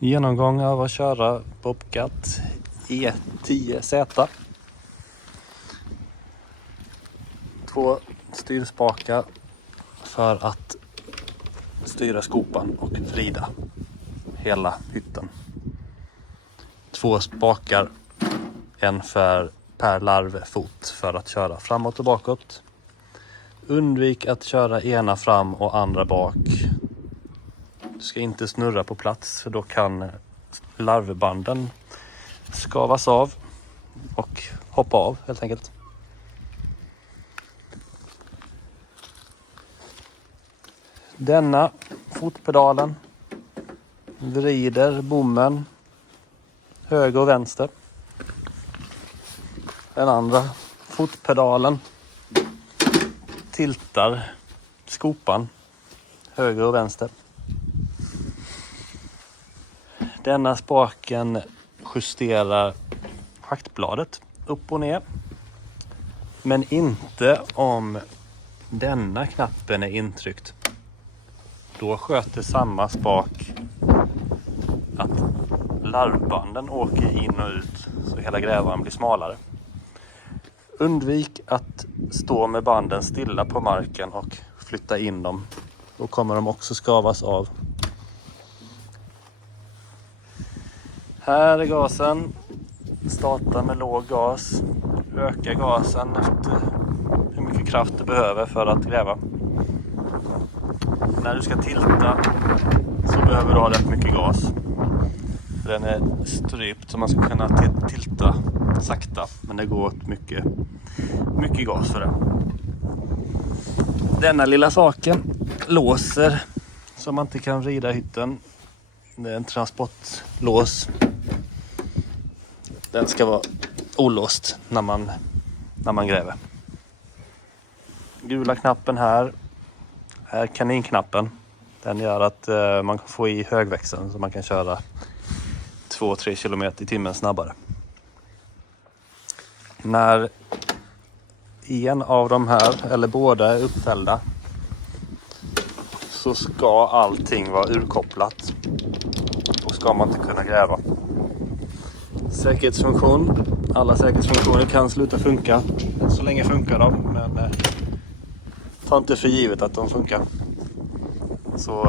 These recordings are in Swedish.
Genomgång av att köra Bobcat E10Z. 2 styrspakar för att styra skopan och vrida hela hytten. 2 spakar, en per larvfot för att köra framåt och bakåt. Undvik att köra ena fram och andra bak. Du ska inte snurra på plats, för då kan larvbanden skavas av och hoppa av helt enkelt. Denna fotpedalen vrider bommen höger och vänster. Den andra fotpedalen tiltar skopan höger och vänster. Denna spaken justerar schaktbladet upp och ner. Men inte om denna knappen är intryckt. Då sköter samma spak att larvbanden åker in och ut så hela grävaren blir smalare. Undvik att stå med banden stilla på marken och flytta in dem. Då kommer de också skavas av. Här är gasen. Starta med låg gas. Öka gasen efter hur mycket kraft du behöver för att gräva. När du ska tilta så behöver du ha rätt mycket gas. Den är strypt så man ska kunna tilta sakta. Men det går åt mycket gas för det. Denna lilla saken låser så man inte kan vrida hytten. Det är en transportlås. Den ska vara olåst när man gräver. Gula knappen här är kaninknappen. Den gör att man kan få i högväxeln så man kan köra 2-3 km i timmen snabbare. När en av de här eller båda är uppfällda så ska allting vara urkopplat. Och ska man inte kunna gräva. Säkerhetsfunktion. Alla säkerhetsfunktioner kan sluta funka. Så länge funkar de, men ta inte för givet att de funkar. Så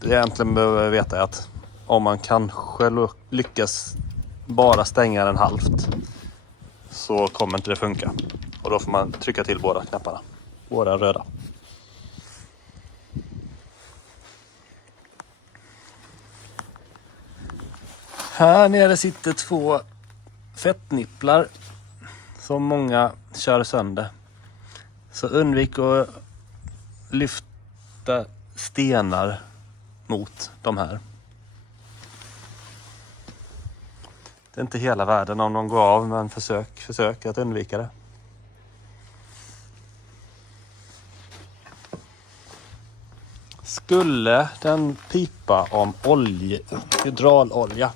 det jag egentligen behöver veta är att om man kanske lyckas bara stänga den halvt så kommer inte det funka. Och då får man trycka till båda knapparna. Båda röda. Här nere sitter 2 fettnipplar som många kör sönder. Så undvik att lyfta stenar mot de här. Det är inte hela världen om de går av, men försök att undvika det. Skulle den pipa om hydraulolja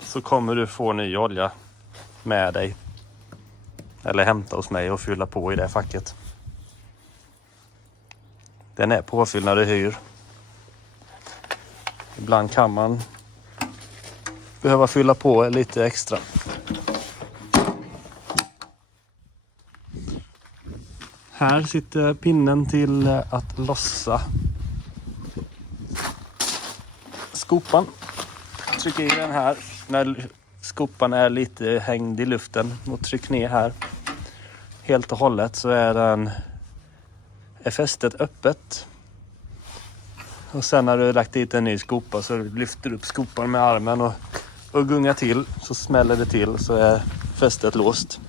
så kommer du få ny olja med dig. Eller hämta hos mig och fylla på i det facket. Den är påfylld när du hyr. Ibland kan man behöva fylla på lite extra. Här sitter pinnen till att lossa skopan. Tryck i den här när skopan är lite hängd i luften och tryck ner här. Helt och hållet så är fästet öppet. Och sen när du lagt dit en ny skopa så lyfter du upp skopan med armen och gungar till, så smäller det till så är fästet låst.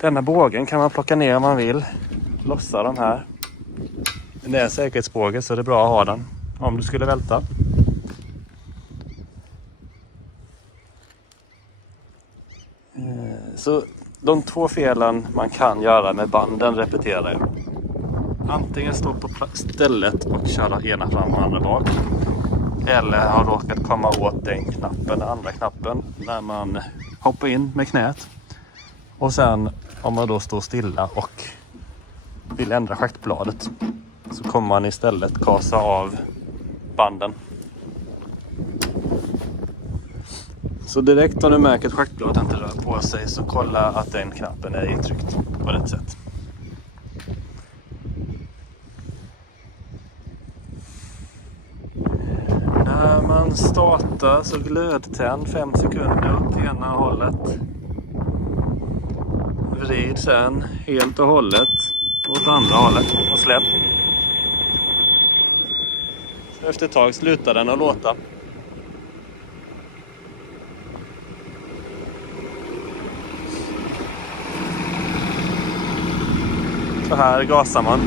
Denna bågen kan man plocka ner om man vill. Lossa de här. Det är en säkerhetsbåge så det är bra att ha den om du skulle välta. Så de 2 felen man kan göra med banden repeterar jag. Antingen stå på stället och köra ena fram och andra bak. Eller har råkat komma åt den andra knappen när man hoppa in med knät. Och sen om man då står stilla och vill ändra schaktbladet så kommer man istället kasa av banden. Så direkt om du märker att schaktbladet inte rör på sig så kolla att den knappen är intryckt på rätt sätt. När man startar så glödtänd 5 sekunder åt ena hållet. Vrid sen helt och hållet åt andra hållet och släpp. Så efter ett tag slutar den att låta. Så här gasar man.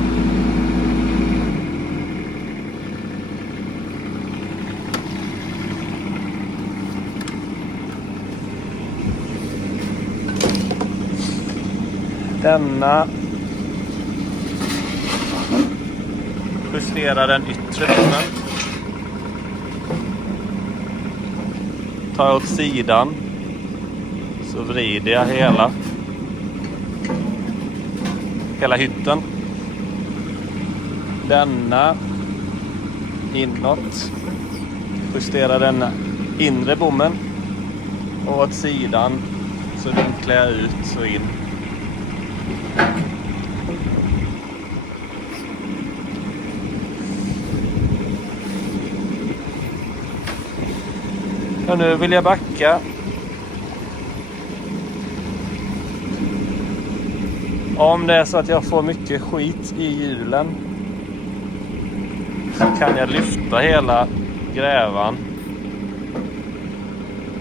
Denna justerar den yttre bommen. Tar jag åt sidan så vrider jag hela hytten. Denna inåt justerar den inre bommen och åt sidan så vinklar jag ut och in. Och nu vill jag backa. Om det är så att jag får mycket skit i hjulen så kan jag lyfta hela grävan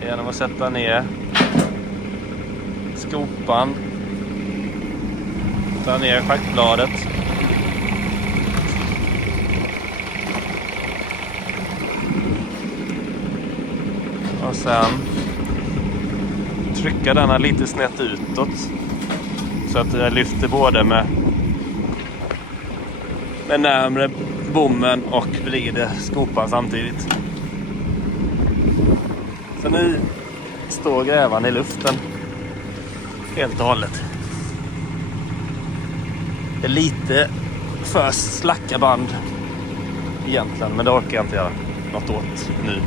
genom att sätta ner skopan, ta ner schaktbladet och sen trycka denna lite snett utåt så att jag lyfter både med närmare bommen och vrider skopan samtidigt. Så nu står grävan i luften helt och hållet. Det är lite för slacka band egentligen, men det orkar jag inte göra något åt nu.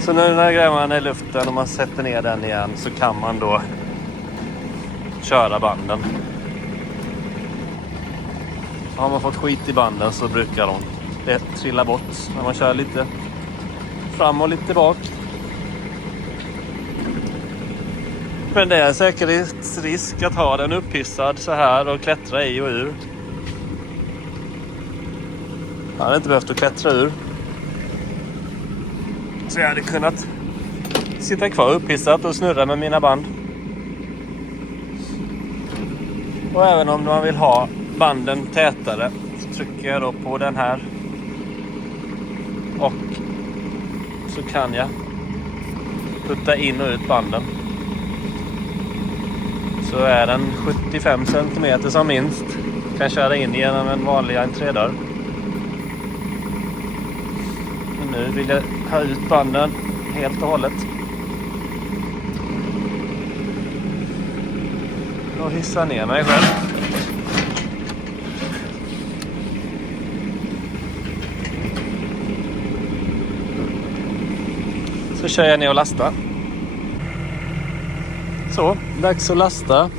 Så nu när grävan är i luften och man sätter ner den igen så kan man då köra banden. Har man fått skit i banden så brukar de trilla bort när man kör lite fram och lite bak. Men det är säkerhetsrisk att ha den upphissad så här och klättra i och ur. Jag hade inte behövt att klättra ur. Så jag hade kunnat sitta kvar upphissat och snurra med mina band. Och även om man vill ha banden tätare så trycker jag då på den här. Och så kan jag putta in och ut banden. Så är den 75 cm som minst. Kan köra in genom en vanlig entrédörr. Nu vill jag ha ut banden helt och hållet. Och hissa ner mig själv. Så kör jag ner och lasta. Så, dags att lasta.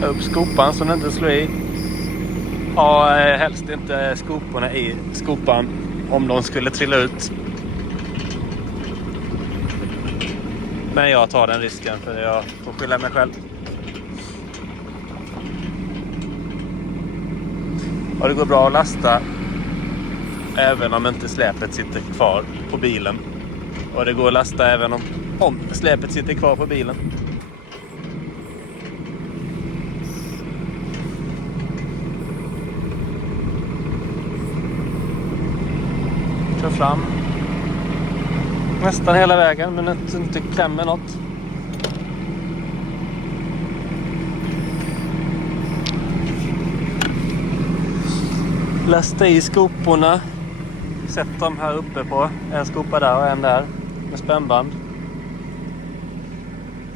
Ta upp skopan så den inte slår i. Ja, helst inte skoporna i skopan om de skulle trilla ut. Men jag tar den risken för jag får skylla mig själv. Och det går bra att lasta även om inte släpet sitter kvar på bilen. Och det går att lasta även om släpet sitter kvar på bilen. Kör fram. Nästan hela vägen men inte klämmer något. Lasta i skoporna. Sätt dem här uppe på. En skopa där och en där. Med spännband.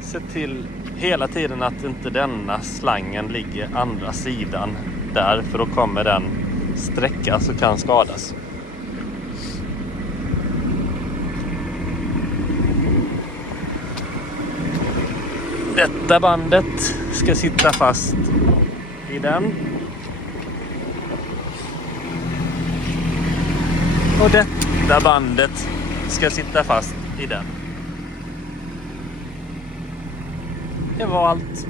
Se till hela tiden att inte denna slangen ligger andra sidan där. För då kommer den sträckas och kan skadas. Detta bandet ska sitta fast i den. Och detta bandet ska sitta fast i den. Det var allt.